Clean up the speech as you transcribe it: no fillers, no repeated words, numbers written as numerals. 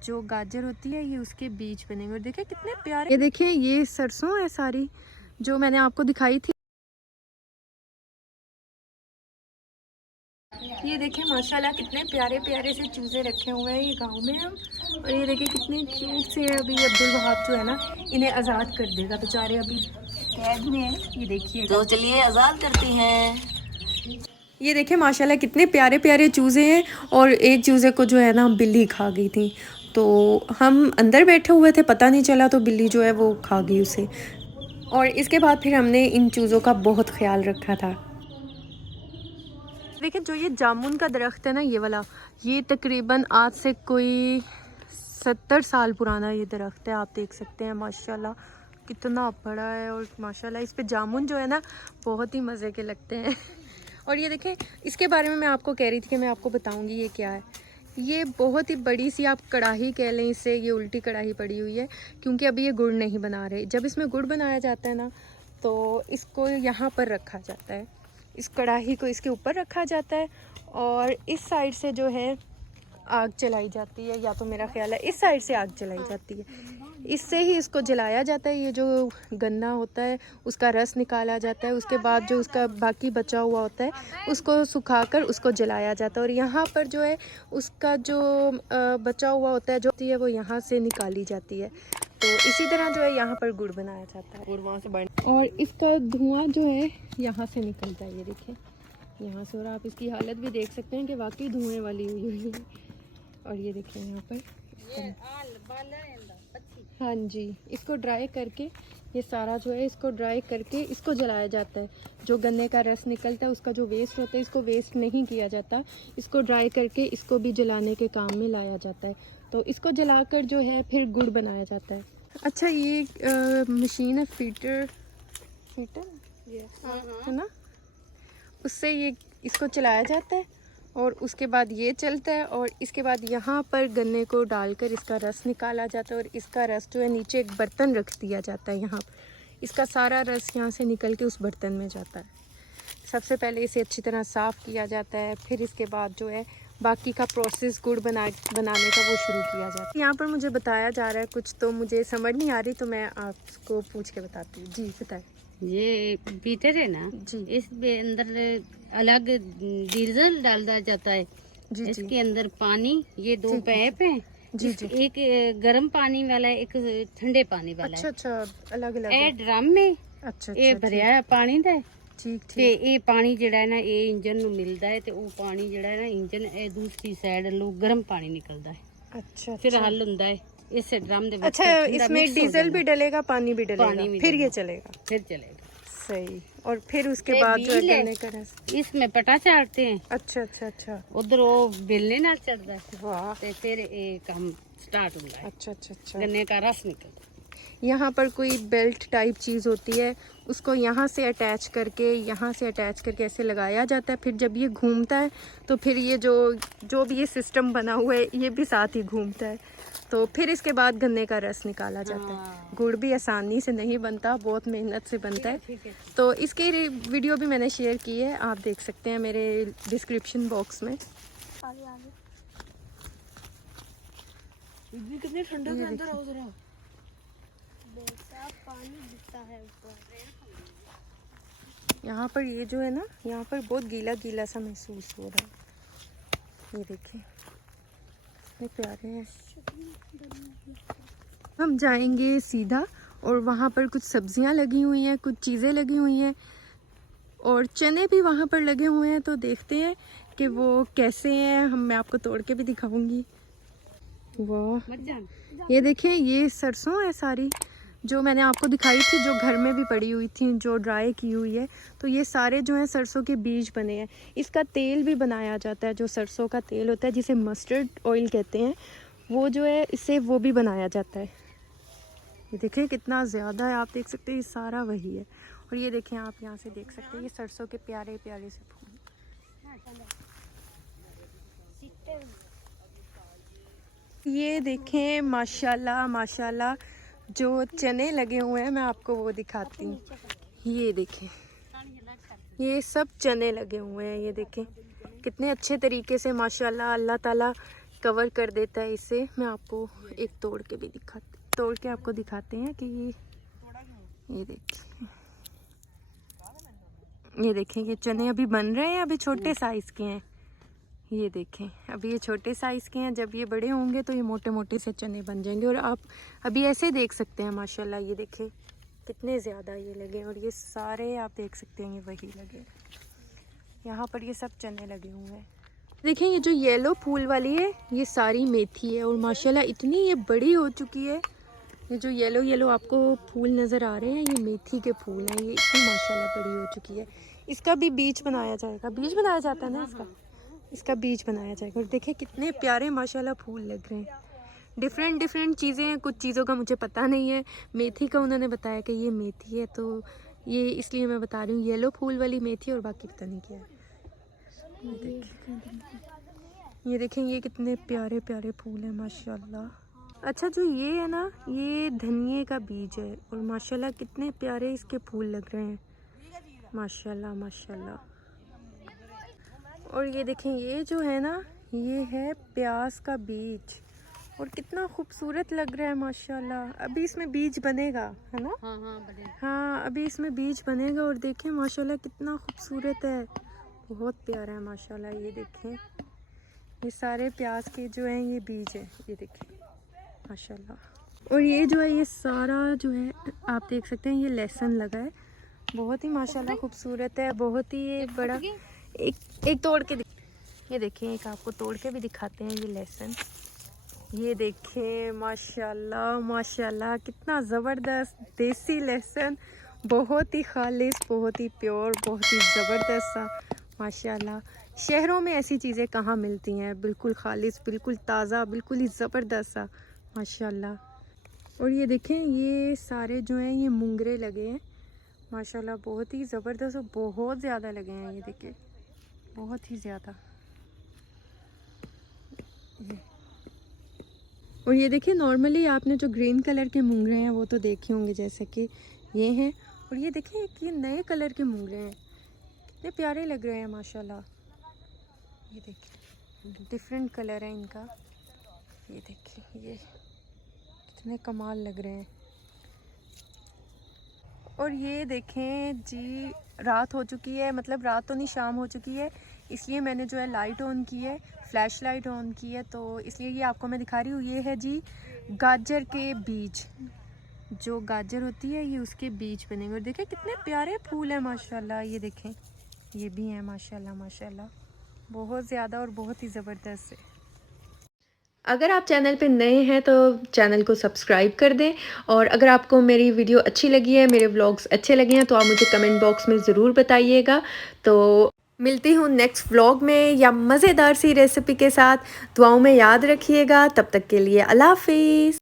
जो गाजर होती है ये उसके बीज बनेंगे। और देखिए कितने प्यारे, ये देखिए ये सरसों है सारी जो मैंने आपको दिखाई थी। ये देखिए माशाल्लाह कितने प्यारे प्यारे से चूजे रखे हुए हैं ये गांव में हम। और ये देखिए कितने क्यूट से, अभी अब्दुल वहाब जो है ना इन्हें आज़ाद कर देगा, बेचारे अभी कैद में है। ये देखिए, तो चलिए आज़ाद करती हैं। ये देखिए माशाल्लाह कितने प्यारे प्यारे चूज़े हैं। और एक चूज़े को जो है ना बिल्ली खा गई थी, तो हम अंदर बैठे हुए थे, पता नहीं चला, तो बिल्ली जो है वो खा गई उसे। और इसके बाद फिर हमने इन चूज़ों का बहुत ख्याल रखा था। देखिए जो ये जामुन का दरख्त है ना, ये वाला, ये तकरीबन आज से कोई 70 साल पुराना ये दरख्त है। आप देख सकते हैं माशाल्लाह कितना बड़ा है। और माशाल्लाह इस पे जामुन जो है ना बहुत ही मज़े के लगते हैं। और ये देखें, इसके बारे में मैं आपको कह रही थी कि मैं आपको बताऊंगी ये क्या है। ये बहुत ही बड़ी सी आप कढ़ाई कह लें इसे, ये उल्टी कढ़ाई पड़ी हुई है क्योंकि अभी ये गुड़ नहीं बना रहे। जब इसमें गुड़ बनाया जाता है ना तो इसको यहाँ पर रखा जाता है, इस कढ़ाई को इसके ऊपर रखा जाता है और इस साइड से जो है आग जलाई जाती है, या तो मेरा ख्याल है इस साइड से आग जलाई जाती है। इससे ही इसको जलाया जाता है। ये जो गन्ना होता है उसका रस निकाला जाता है, उसके बाद जो उसका बाकी बचा हुआ होता है उसको सुखाकर उसको जलाया जाता है। और यहाँ पर जो है उसका जो बचा हुआ होता है जो है वो यहाँ से निकाली जाती है। तो इसी तरह जो है यहाँ पर गुड़ बनाया जाता है और वहाँ से और इसका धुआं जो है यहाँ से निकलता है, ये देखिए यहाँ से। और आप इसकी हालत भी देख सकते हैं कि वाकई धुएं वाली हुई है। और ये देखिए यहाँ पर हाँ जी, इसको ड्राई करके ये सारा जो है इसको ड्राई करके इसको जलाया जाता है। जो गन्ने का रस निकलता है उसका जो वेस्ट होता है इसको वेस्ट नहीं किया जाता, इसको ड्राई करके इसको भी जलाने के काम में लाया जाता है। तो इसको जलाकर जो है फिर गुड़ बनाया जाता है। अच्छा ये मशीन है फीटर है ना, उससे ये इसको चलाया जाता है और उसके बाद ये चलता है। और इसके बाद यहाँ पर गन्ने को डालकर इसका रस निकाला जाता है और इसका रस जो है नीचे एक बर्तन रख दिया जाता है। यहाँ इसका सारा रस यहाँ से निकल के उस बर्तन में जाता है। सबसे पहले इसे अच्छी तरह साफ़ किया जाता है, फिर इसके बाद जो है बाकी का प्रोसेस गुड़ बनाने का वो शुरू किया जाता है। यहाँ पर मुझे बताया जा रहा है कुछ, तो मुझे समझ नहीं आ रही, तो मैं आपको पूछ के बताती हूँ। जी बताएं। ये बीटर है ना जी, इसके अंदर अलग डीजल डाला जाता है। जी, इसके जी, अंदर पानी, ये दो पैप हैं। जी, जी। एक गर्म पानी वाला है, एक ठंडे पानी वाला अच्छा है। अच्छा, अलग अलग ए है। ड्रम में अच्छा ਇਹ अच्छा, ਭਰਿਆ ਹੈ ਪਾਣੀ ਦਾ ठीक ਤੇ ठीक। ਇਹ ਪਾਣੀ ਜਿਹੜਾ ਹੈ ਨਾ ਇਹ ਇੰਜਨ ਨੂੰ ਮਿਲਦਾ ਹੈ ਤੇ ਉਹ ਪਾਣੀ ਜਿਹੜਾ ਹੈ ਨਾ ਇੰਜਨ ਇਹ ਦੂਸਰੀ ਸਾਈਡ ਲੋ ਗਰਮ ਪਾਣੀ ਨਿਕਲਦਾ ਹੈ अच्छा ਫਿਰ अच्छा ਹੱਲ ਹੁੰਦਾ ਹੈ इस ड्रम ਦੇ ਵਿੱਚ। अच्छा, इसमें डीजल भी डलेगा, पानी भी डलेगा, पानी भी फिर ये डलेगा। चलेगा। फिर चलेगा। सही। और फिर उसके ये बाद जो है व्हील है। गन्ने का रस। इसमें पटा चाटते हैं। अच्छा अच्छा अच्छा, उधर वो बेलने नाल चढ़ता है वाह। ते फिर ये काम स्टार्ट होता है। अच्छा अच्छा अच्छा। गन्ने का रस निकलता है। यहाँ पर कोई बेल्ट टाइप चीज़ होती है, उसको यहाँ से अटैच करके ऐसे लगाया जाता है। फिर जब ये घूमता है तो फिर ये जो भी ये सिस्टम बना हुआ है ये भी साथ ही घूमता है। तो फिर इसके बाद गन्ने का रस निकाला जाता है। गुड़ भी आसानी से नहीं बनता, बहुत मेहनत से बनता है। ठीक है। तो इसकी वीडियो भी मैंने शेयर की है, आप देख सकते हैं मेरे डिस्क्रिप्शन बॉक्स में। कितने ठंडा के अंदर आओ जरा। पानी गिरता है ऊपर। यहाँ पर ये जो है ना, यहाँ पर बहुत गीला गीला सा महसूस हो रहा है। ये देखिए कितने प्यारे हैं। हम जाएंगे सीधा और वहाँ पर कुछ सब्जियाँ लगी हुई हैं, कुछ चीज़ें लगी हुई हैं और चने भी वहाँ पर लगे हुए हैं। तो देखते हैं कि वो कैसे हैं, मैं आपको तोड़ के भी दिखाऊंगी। वाह, ये देखिए ये सरसों है सारी जो मैंने आपको दिखाई थी, जो घर में भी पड़ी हुई थी, जो ड्राई की हुई है। तो ये सारे जो हैं सरसों के बीज बने हैं। इसका तेल भी बनाया जाता है, जो सरसों का तेल होता है जिसे मस्टर्ड ऑयल कहते हैं, वो जो है इससे वो भी बनाया जाता है। ये देखिए कितना ज़्यादा है, आप देख सकते हैं ये सारा वही है। और ये देखें आप यहाँ से देख सकते हैं ये सरसों के प्यारे प्यारे से फूल। ये देखें माशाल्लाह माशाल्लाह जो चने लगे हुए हैं, मैं आपको वो दिखाती हूँ। ये देखें ये सब चने लगे हुए हैं, ये देखें कितने अच्छे तरीके से माशाल्लाह। अल्लाह ताला कवर कर देता है इसे। मैं आपको एक तोड़ के आपको दिखाते हैं कि ये देखें ये चने अभी बन रहे हैं, अभी छोटे साइज़ के हैं। ये देखें अभी ये छोटे साइज़ के हैं, जब ये बड़े होंगे तो ये मोटे मोटे से चने बन जाएंगे। और आप अभी ऐसे देख सकते हैं माशाल्लाह, ये देखें कितने ज़्यादा ये लगे। और ये सारे आप देख सकते हैं ये वही लगे, यहाँ पर ये सब चने लगे हुए हैं। देखें ये जो येलो फूल वाली है ये सारी मेथी है, और माशाल्लाह इतनी ये बड़ी हो चुकी है। ये जो येलो येलो आपको फूल नज़र आ रहे हैं ये मेथी के फूल हैं, ये इतनी माशाल्लाह बड़ी हो चुकी है। इसका भी बीज बनाया जाएगा, बीज बनाया जाता है ना इसका बीज बनाया जाएगा। और देखें कितने प्यारे माशाल्लाह फूल लग रहे हैं। डिफरेंट चीज़ें हैं, कुछ चीज़ों का मुझे पता नहीं है। मेथी का उन्होंने बताया कि ये मेथी है, तो ये इसलिए मैं बता रही हूँ येलो फूल वाली मेथी, और बाकी पता नहीं क्या है। ये देखें ये कितने प्यारे प्यारे फूल हैं माशाल्लाह। अच्छा जो ये है ना ये धनिए का बीज है, और माशाल्लाह कितने प्यारे इसके फूल लग रहे हैं माशाल्लाह माशाल्लाह। और ये देखें ये जो है ना ये है प्याज का बीज, और कितना खूबसूरत लग रहा है माशाल्लाह। अभी इसमें बीज बनेगा है ना? हाँ अभी इसमें बीज बनेगा। और देखें माशाल्लाह कितना खूबसूरत है, बहुत प्यारा है माशाल्लाह। ये देखें ये सारे प्याज के जो हैं ये बीज है, ये देखें माशाल्लाह। और ये जो है ये सारा जो है आप देख सकते हैं ये लहसुन लगा है, बहुत ही माशाल्लाह खूबसूरत है, बहुत ही ये बड़ा। एक तोड़ के ये देखें, एक आपको तोड़ के भी दिखाते हैं ये लहसुन। ये देखें माशाल्लाह माशाल्लाह कितना ज़बरदस्त देसी लहसुन, बहुत ही खालिस, बहुत ही प्योर, बहुत ही ज़बरदस्त सा माशाल्लाह। शहरों में ऐसी चीज़ें कहाँ मिलती हैं, बिल्कुल खालिस, बिल्कुल ताज़ा, बिल्कुल ही ज़बरदस्त सा माशाल्लाह। और ये देखें ये सारे जो हैं ये मुंगरे लगे हैं माशाल्लाह, बहुत ही ज़बरदस्त और बहुत ज़्यादा लगे हैं। ये देखिए बहुत ही ज़्यादा। और ये देखिए नॉर्मली आपने जो ग्रीन कलर के मुंगरे हैं वो तो देखे होंगे, जैसे कि ये हैं। और ये देखिए एक ये नए कलर के मुंगरे हैं, कितने प्यारे लग रहे हैं माशाल्लाह। ये देखिए डिफरेंट कलर है इनका, ये देखिए ये कितने कमाल लग रहे हैं। और ये देखें जी रात हो चुकी है, मतलब रात तो नहीं शाम हो चुकी है, इसलिए मैंने जो है लाइट ऑन की है, फ्लैश लाइट ऑन की है, तो इसलिए ये आपको मैं दिखा रही हूँ। ये है जी गाजर के बीज, जो गाजर होती है ये उसके बीज बनेंगे। और देखें कितने प्यारे फूल हैं माशाल्लाह। ये देखें ये भी हैं माशाल्लाह माशाल्लाह, बहुत ज़्यादा और बहुत ही ज़बरदस्त है। अगर आप चैनल पे नए हैं तो चैनल को सब्सक्राइब कर दें, और अगर आपको मेरी वीडियो अच्छी लगी है, मेरे व्लॉग्स अच्छे लगे हैं, तो आप मुझे कमेंट बॉक्स में ज़रूर बताइएगा। तो मिलती हूँ नेक्स्ट व्लॉग में या मज़ेदार सी रेसिपी के साथ। दुआओं में याद रखिएगा, तब तक के लिए अल्लाह हाफिज़।